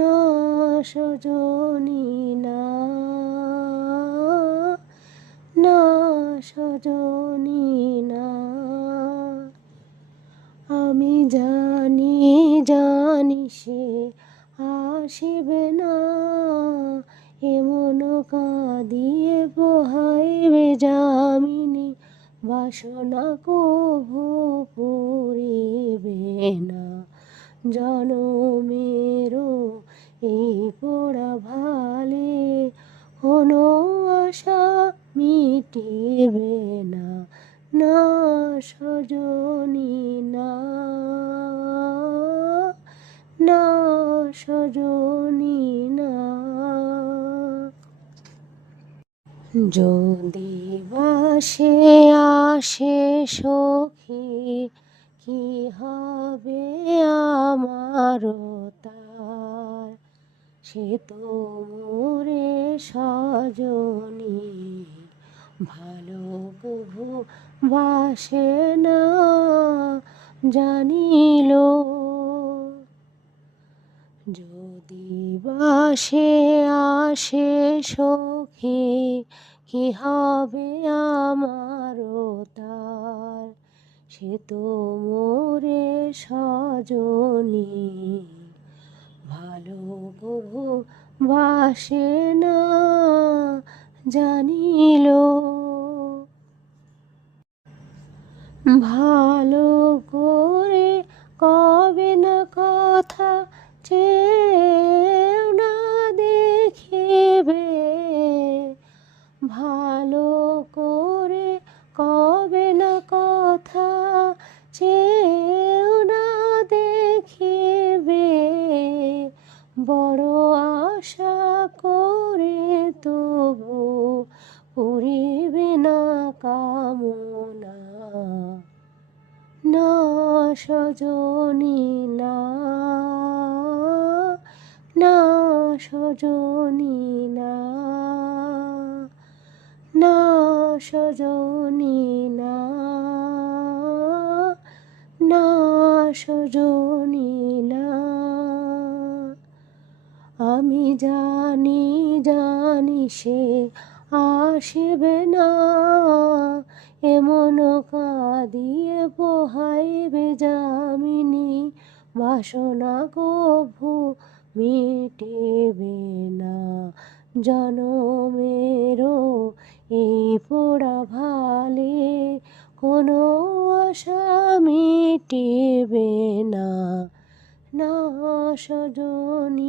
না, সজনী না না, সজনী না। আমি জানি জানি সে আসিবে না, এমন কাঁদিয়ে পোহাইবে যামিনী, বাসনা কভু পুরিবে না। জনমেরও এই পোড়া ভালে কোনো আশা মিটিবে না না সজনী না না সজনী না। যদি বাসে আসে সখী, কি হবে সে তো মোরে সজনী। ভালো কভু বাসে না জানিল। যদি বাসে আসে সখী, কি হবে আমার তার? সে তো মোরে সজনী। ভালো প্রভু বাসে না জানিল পুরিবে না কামনা। না সজনী না না সজনী না না সজনী না না সজনী না। আমি জানি জানি সে আসিবে না। এমন কাঁদিয়ে পোহাইবে যামিনী। বাসনা কভু মিটিবে না। জনমেরও এই পোড়া ভালে কোনো আশা মিটিবে না। না সজনী